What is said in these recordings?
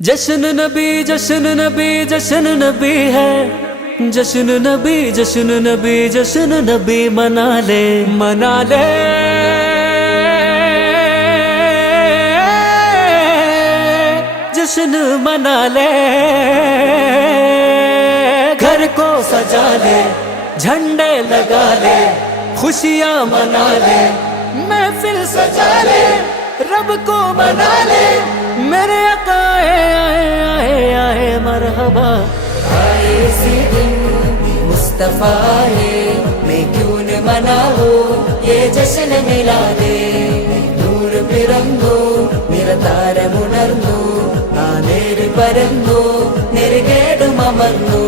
जश्न नबी जश्न नबी जश्न नबी है। जश्न नबी जश्न नबी जश्न नबी मना ले मना ले। जश्न मना ले, घर को सजा ले, झंडे लगा ले, खुशियाँ मना ले, महफिल सजा ले, रब को मना ले। मेरे आका आए आए आए मरहबा। आए इसी दिन मुस्तफा है, मैं क्यों न मनाऊं ये जश्न मिला दे। നൂർ പിറന്നു നിറതാരമുണർന്നു, ആ നേര് പരന്നു നെറുകേടും അമർന്നു।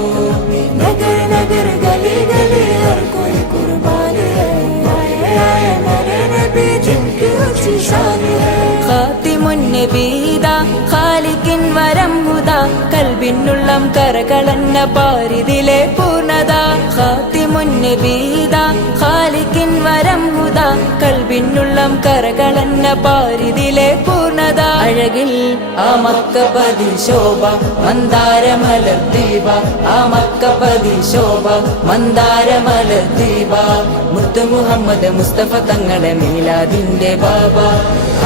നഗർ നഗർ ഗലി ഗലി ഹർ കോയി കുർബാൻ ഹൈ, ആയ ആയ मेरे नबी जिनकी ऊंची शान है। ഖാതിമുൻ നബീദാ ഖാലിഖിൻ വരം ഹുദാ, കൽബിനുള്ളം കരകളന്ന പാരിതിലെ പൂർണ്ണത। ഖാതിമുൻ നബീദാ ഖാലിഖിൻ വരം ഹുദാ, കൽബിനുള്ളം കരകളന്ന പാരിതിലെ പൂർണ്ണത। അഴകിൽ ആ മക്കപതി ശോഭ മന്ദാരമലർ ദീപ, ആ മക്കപതി ശോഭ മന്ദാരമലർ ദീപ। മുത്തു മുഹമ്മദ് മുസ്തഫ തങ്ങളെ മീലാദിന്റെ ബാബ।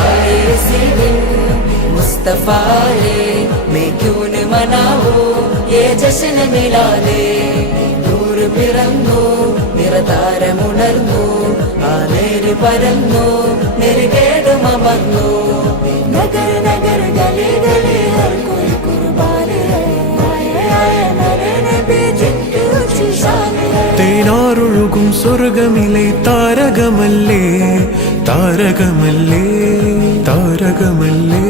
आए इसी दिन मुस्तफा है, मैं क्यों न मनाऊं ये जश्न मिला दे। നൂർ പിറന്നു നിറതാരമുണർന്നു, ആ നേര് പരന്നു നെറുകേടും അമർന്നു। നഗർ നഗർ ഗലി ഗലി ഹർ കോയി കുർബാൻ ഹൈ, ആയ ആയ मेरे नबी जिनकी ऊंची शान है। തേനാറൊഴുകും സ്വർഗമിലെ താരകമല്ലേ താരകമല്ലേ താരകമല്ലേ।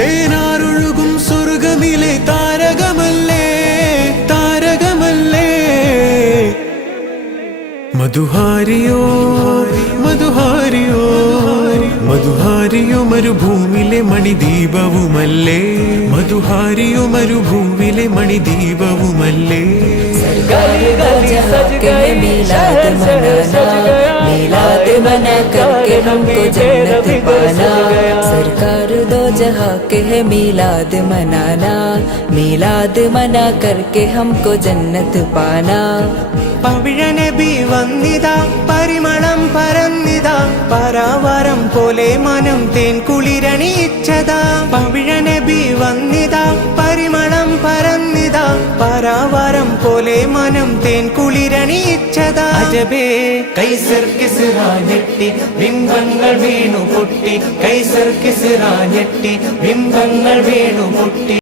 തേനാറൊഴുകും സ്വർഗമിലെ താരകമല്ലേ താരകമല്ലേ। മധുഹാരിയോ മധുഹാരിയോ മധുഹാരിയോ മരുഭൂമിലെ മണിദീപവുമല്ലേ, മധുഹാരിയോ മരുഭൂമിലെ മണിദീപവുമല്ലേ। सरकार दो जहां के मिलाद मनाना, मिलाद मना करके हमको जन्नत पाना। सरकार दो जहां के मिलाद मनाना, मिलाद मना करके हमको जन्नत पाना। പവിഴനബി വന്നിതാ പരിമളം പരന്നിതാ, പരാവാരം പോലെ മനം തേൻ കുളിരണിയിച്ചതാ। പവിഴനബി വന്നിതാ പരിമളം പരന്നിതാ, പരാവാരം പോലെ മനം തേൻ കുളിരണിയിച്ചതാ। അജബേ കൈസർ കിസ്റാ ഞെട്ടി, ബിംബങ്ങൾ വീണു പൊട്ടി, കൈസർ കിസ്റാ ഞെട്ടി, ബിംബങ്ങൾ വീണു പൊട്ടി।